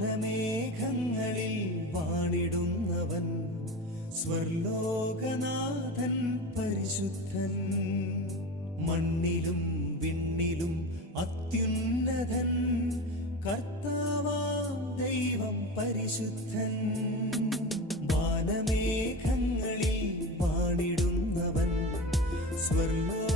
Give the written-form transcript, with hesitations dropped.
വാനമേഘങ്ങളിൽ വാണിടുന്നവൻ സ്വർലോകനാഥൻ പരിശുദ്ധൻ. മണ്ണിലും വിണ്ണിലും അത്യുന്നതൻ കർത്താവാം ദൈവം പരിശുദ്ധൻ. വാനമേഘങ്ങളിൽ വാണിടുന്നവൻ സ്വർലോ